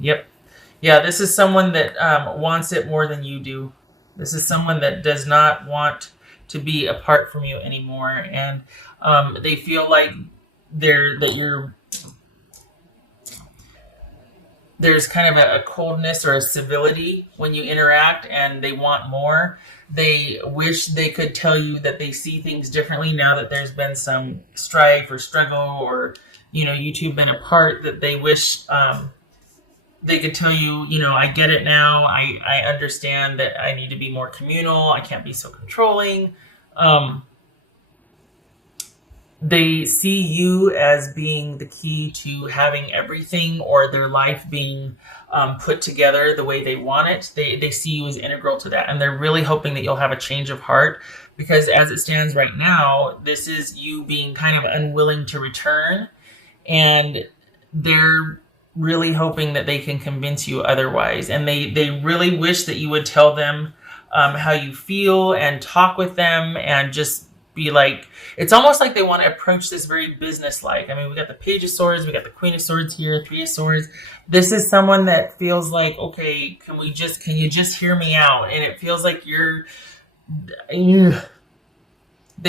Yep. Yeah, this is someone that wants it more than you do. This is someone that does not want to be apart from you anymore, and they feel like you're there's kind of a coldness or a civility when you interact, and they want more. They wish they could tell you that they see things differently now that there's been some strife or struggle, or you two have been apart. That they wish they could tell you, I get it now. I understand that I need to be more communal. I can't be so controlling. Um, they see you as being the key to having everything or their life being put together the way they want it. They see you as integral to that. And they're really hoping that you'll have a change of heart, because as it stands right now, this is you being kind of unwilling to return. And they're really hoping that they can convince you otherwise. And they really wish that you would tell them how you feel and talk with them and just be like, it's almost like they want to approach this very business-like. I mean, we got the Page of Swords, we got the Queen of Swords here, Three of Swords. This is someone that feels like, okay, can you just hear me out? And it feels like they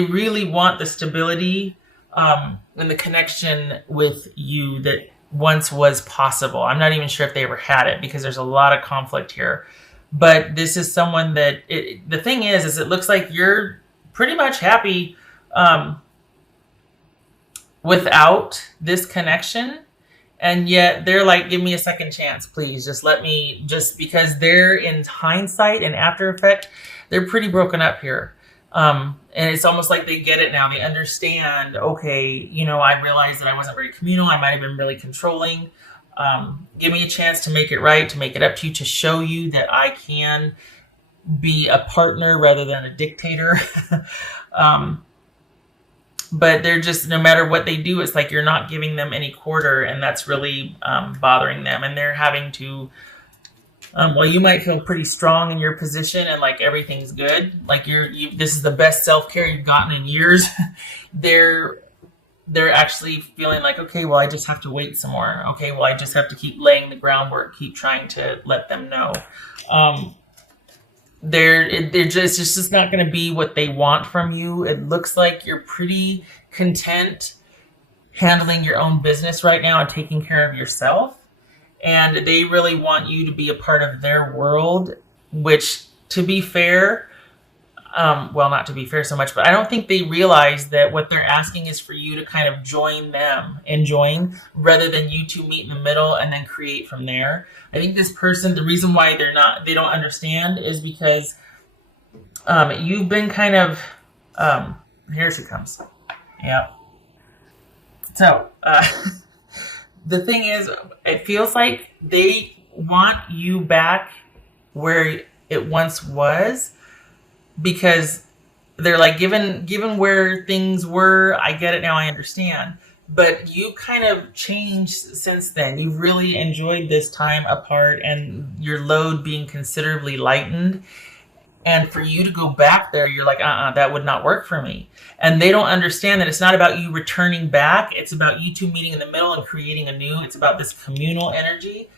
really want the stability and the connection with you that once was possible. I'm not even sure if they ever had it, because there's a lot of conflict here. But this is someone that the thing is it looks like you're pretty much happy without this connection, and yet they're like, give me a second chance, please. Just let me, just because they're in hindsight and after effect, they're pretty broken up here. And it's almost like they get it now. They understand, okay, I realized that I wasn't very communal. I might have been really controlling. Give me a chance to make it right, to make it up to you, to show you that I can be a partner rather than a dictator. But they're just, no matter what they do, it's like you're not giving them any quarter, and that's really bothering them. And they're having to, well, you might feel pretty strong in your position and like everything's good, like this is the best self-care you've gotten in years. they're actually feeling like, okay, well, I just have to wait some more. Okay, well, I just have to keep laying the groundwork, keep trying to let them know. It's just not going to be what they want from you. It looks like you're pretty content handling your own business right now and taking care of yourself. And they really want you to be a part of their world, which, to be fair, well, not to be fair so much, but I don't think they realize that what they're asking is for you to kind of join them and join, rather than you two meet in the middle and then create from there. I think this person, the reason why they don't understand is because you've been kind of, here she comes. Yeah. So, the thing is, it feels like they want you back where it once was, because they're like, given where things were, I get it now, I understand. But you kind of changed since then. You've really enjoyed this time apart and your load being considerably lightened. And for you to go back there, you're like, that would not work for me. And they don't understand that it's not about you returning back. It's about you two meeting in the middle and creating a new. It's about this communal energy.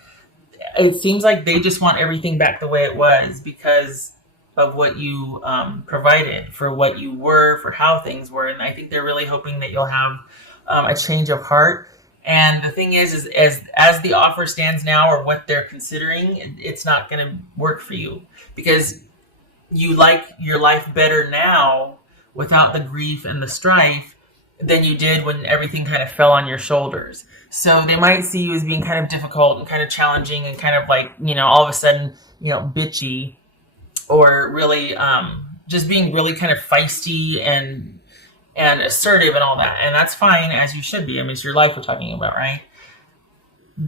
It seems like they just want everything back the way it was, because of what you provided, for what you were, for how things were. And I think they're really hoping that you'll have a change of heart. And the thing is as the offer stands now, or what they're considering, it's not going to work for you, because you like your life better now without the grief and the strife than you did when everything kind of fell on your shoulders. So they might see you as being kind of difficult and kind of challenging and kind of like, all of a sudden, bitchy, or really just being really kind of feisty and assertive and all that. And that's fine, as you should be. I mean, it's your life we're talking about, right?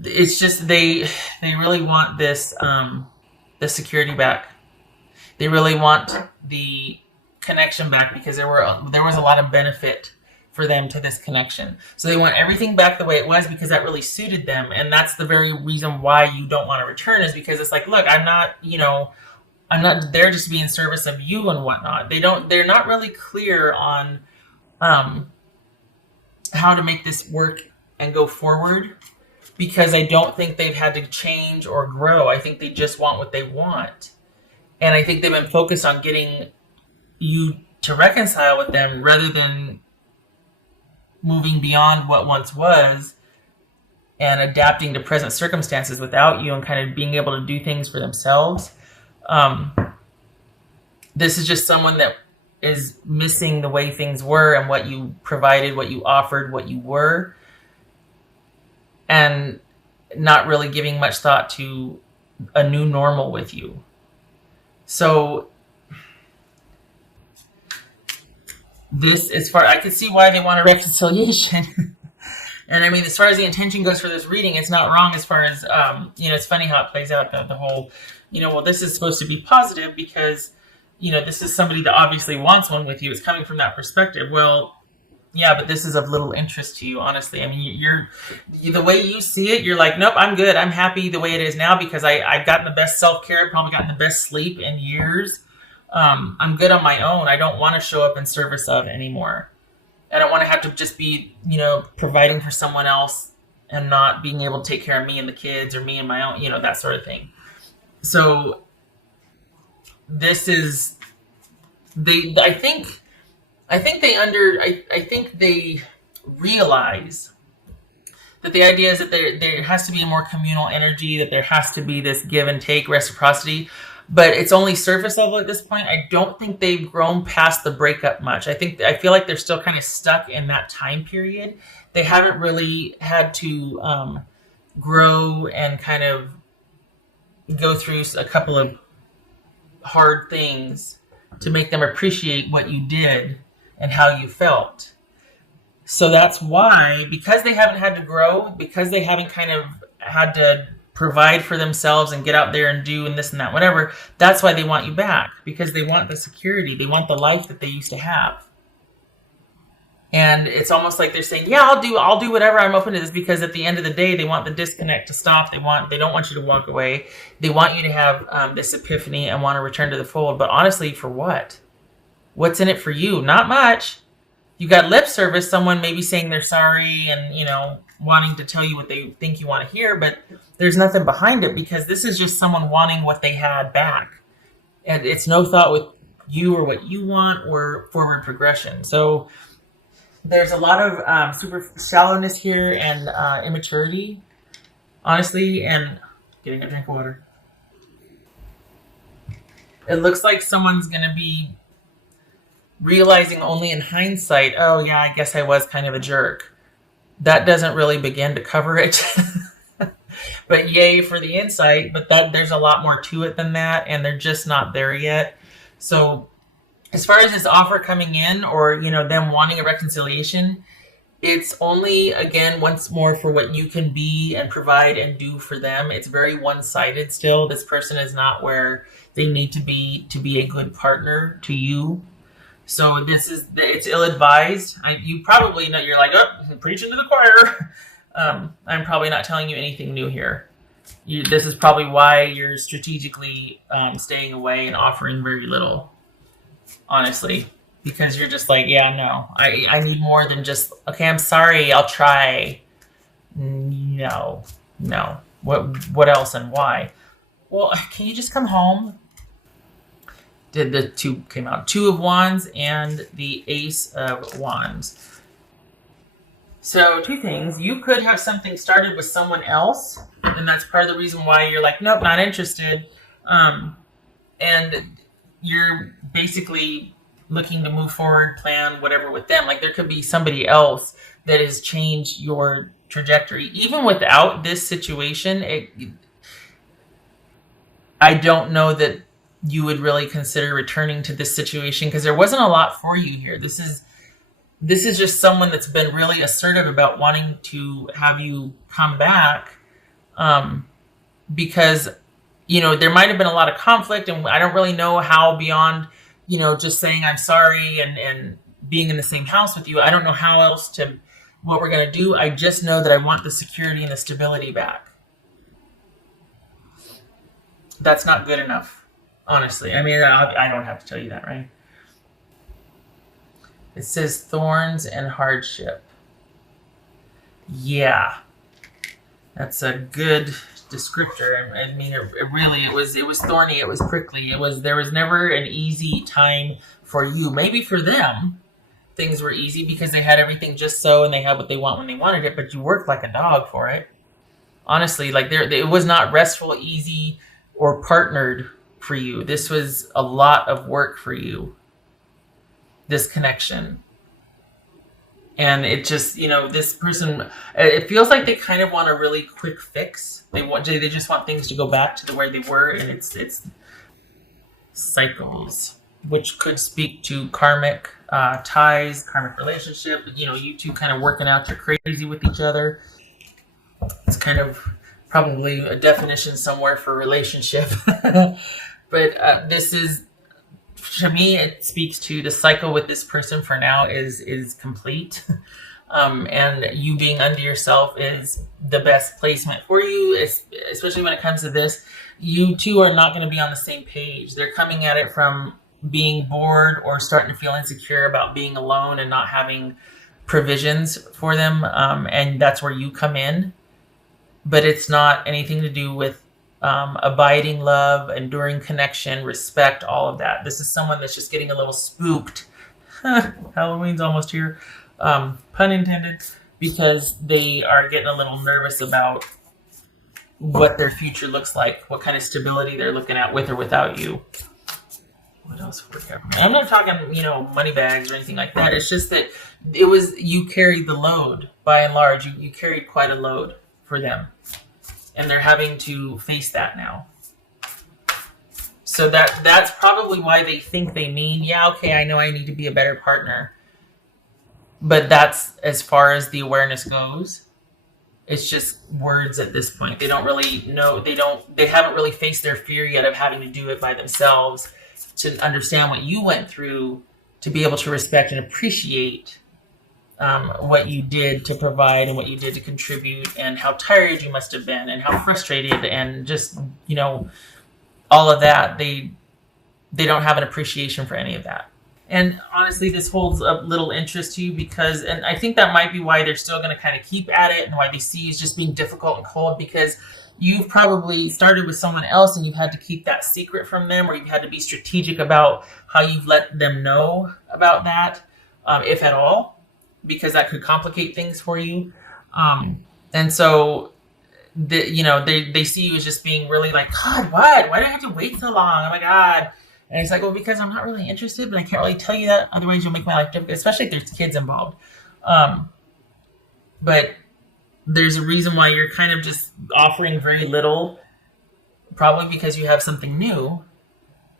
It's just they really want this the security back. They really want the connection back, because there was a lot of benefit for them to this connection. So they want everything back the way it was, because that really suited them. And that's the very reason why you don't want to return, is because it's like, look, I'm not there just to be in service of you and whatnot. They're not really clear on how to make this work and go forward. because I don't think they've had to change or grow. I think they just want what they want. And I think they've been focused on getting you to reconcile with them rather than moving beyond what once was and adapting to present circumstances without you and kind of being able to do things for themselves. Um, this is just someone that is missing the way things were and what you provided, what you offered, what you were, and not really giving much thought to a new normal with you. So this, as far, I can see why they want a reconciliation. And I mean, as far as the intention goes for this reading, it's not wrong as far as, it's funny how it plays out, the whole, well, this is supposed to be positive because, this is somebody that obviously wants one with you. It's coming from that perspective. Well, yeah, but this is of little interest to you, honestly. I mean, you're the way you see it, you're like, nope, I'm good. I'm happy the way it is now because I've gotten the best self-care, probably gotten the best sleep in years. I'm good on my own. I don't want to show up in service of anymore. I don't want to have to just be, providing for someone else and not being able to take care of me and the kids or me and my own, that sort of thing. So this is, I think they realize that the idea is that there has to be a more communal energy, that there has to be this give and take reciprocity, but it's only surface level at this point. I don't think they've grown past the breakup much. I feel like they're still kind of stuck in that time period. They haven't really had to grow and kind of go through a couple of hard things to make them appreciate what you did and how you felt. So that's why, because they haven't had to grow, because they haven't kind of had to provide for themselves and get out there and do and this and that, whatever, that's why they want you back, because they want the security. They want the life that they used to have. And it's almost like they're saying, yeah, I'll do whatever. I'm open to this, because at the end of the day, they want the disconnect to stop. They don't want you to walk away. They want you to have this epiphany and want to return to the fold. But honestly, for what? What's in it for you? Not much. You got lip service, someone maybe saying they're sorry and, wanting to tell you what they think you want to hear, but there's nothing behind it, because this is just someone wanting what they had back. And it's no thought with you or what you want or forward progression. So there's a lot of super shallowness here and immaturity, honestly, and getting a drink of water. It looks like someone's going to be realizing only in hindsight, oh yeah, I guess I was kind of a jerk. That doesn't really begin to cover it. But yay for the insight, but there's a lot more to it than that, and they're just not there yet. So as far as this offer coming in, or them wanting a reconciliation, it's only, again, once more, for what you can be and provide and do for them. It's very one-sided still. This person is not where they need to be a good partner to you. So it's ill-advised. You probably know, you're like, oh, preaching to the choir. I'm probably not telling you anything new here. This is probably why you're strategically staying away and offering very little, honestly. Because you're just like, yeah, no. I need more than just, okay, I'm sorry, I'll try. No. What else and why? Well, can you just come home? The two came out. Two of Wands and the Ace of Wands. So two things. You could have something started with someone else, and that's part of the reason why you're like, nope, not interested. And you're basically looking to move forward, plan whatever with them. Like, there could be somebody else that has changed your trajectory. Even without this situation, I don't know that you would really consider returning to this situation, because there wasn't a lot for you here. This is just someone that's been really assertive about wanting to have you come back, because there might have been a lot of conflict, and I don't really know how beyond just saying I'm sorry and being in the same house with you. I don't know how else what we're going to do. I just know that I want the security and the stability back. That's not good enough. Honestly, I mean, I don't have to tell you that, right? It says thorns and hardship. Yeah. That's a good descriptor. I mean, it was thorny. It was prickly. There was never an easy time for you. Maybe for them, things were easy because they had everything just so, and they had what they want when they wanted it. But you worked like a dog for it. Honestly, like it was not restful, easy, or partnered for you. This was a lot of work for you. This connection. And it just, this person, it feels like they kind of want a really quick fix. They just want things to go back to the way they were, and it's cycles, which could speak to karmic ties, karmic relationship. You two kind of working out your crazy with each other. It's kind of probably a definition somewhere for relationship, but this is. To me, it speaks to the cycle with this person for now is complete, and you being unto yourself is the best placement for you. Especially when it comes to this, you two are not going to be on the same page. They're coming at it from being bored or starting to feel insecure about being alone and not having provisions for them, and that's where you come in. But it's not anything to do with abiding love, enduring connection, respect, all of that. This is someone that's just getting a little spooked. Halloween's almost here. Pun intended, because they are getting a little nervous about what their future looks like, what kind of stability they're looking at with or without you. What else? I'm not talking, money bags or anything like that. It's just that you carried the load by and large. You carried quite a load for them. And they're having to face that now. So that's probably why they think they mean, yeah, okay, I know I need to be a better partner. But that's as far as the awareness goes. It's just words at this point. They don't really know, they haven't really faced their fear yet of having to do it by themselves to understand what you went through, to be able to respect and appreciate what you did to provide and what you did to contribute, and how tired you must have been and how frustrated, and just, all of that. They don't have an appreciation for any of that. And honestly, this holds a little interest to you and I think that might be why they're still going to kind of keep at it, and why they see you as just being difficult and cold, because you've probably started with someone else and you've had to keep that secret from them, or you've had to be strategic about how you've let them know about that, if at all, because that could complicate things for you. And so, they see you as just being really like, God, what? Why do I have to wait so long? Oh my God. And it's like, well, because I'm not really interested, but I can't really tell you that. Otherwise, you'll make my life difficult, especially if there's kids involved. But there's a reason why you're kind of just offering very little, probably because you have something new.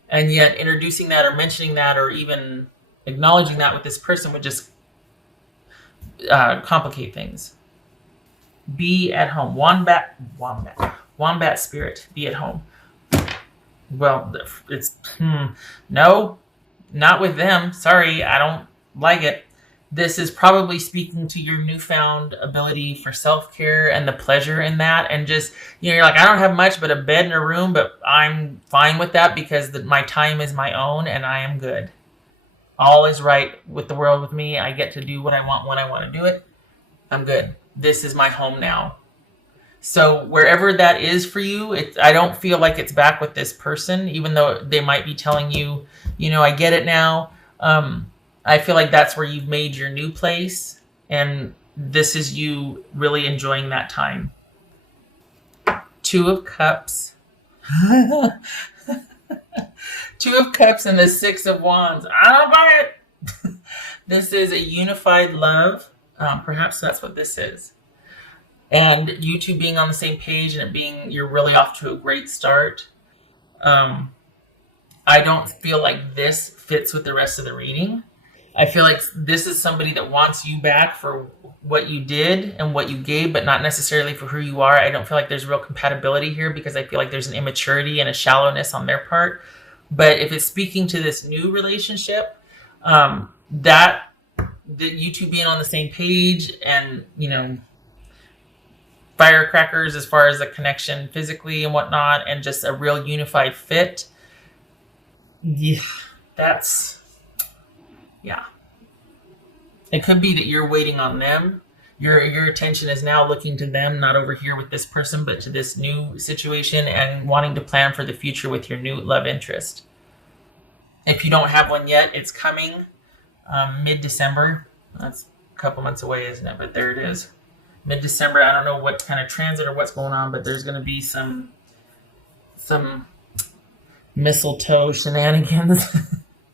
And yet introducing that or mentioning that or even acknowledging that with this person would just complicate things. Be at home. Wombat spirit. Be at home. Well, it's no, not with them. Sorry, I don't like it. This is probably speaking to your newfound ability for self-care and the pleasure in that, and just, you're like, I don't have much but a bed and a room, but I'm fine with that because my time is my own and I am good. All is right with the world with me. I get to do what I want when I want to do it. I'm good. This is my home now. So wherever that is for you, I don't feel like it's back with this person, even though they might be telling you, I get it now. I feel like that's where you've made your new place, and this is you really enjoying that time. 2 of Cups. 2 of Cups and the 6 of Wands. I don't buy it. This is a unified love. Perhaps that's what this is. And you two being on the same page, and you're really off to a great start. I don't feel like this fits with the rest of the reading. I feel like this is somebody that wants you back for what you did and what you gave, but not necessarily for who you are. I don't feel like there's real compatibility here, because I feel like there's an immaturity and a shallowness on their part. But if it's speaking to this new relationship, that you two being on the same page, and, firecrackers as far as a connection physically and whatnot, and just a real unified fit. Yeah, yeah. It could be that you're waiting on them Your attention is now looking to them, not over here with this person, but to this new situation, and wanting to plan for the future with your new love interest. If you don't have one yet, it's coming mid-December. That's a couple months away, isn't it? But there it is. Mid-December. I don't know what kind of transit or what's going on, but there's going to be some mistletoe shenanigans.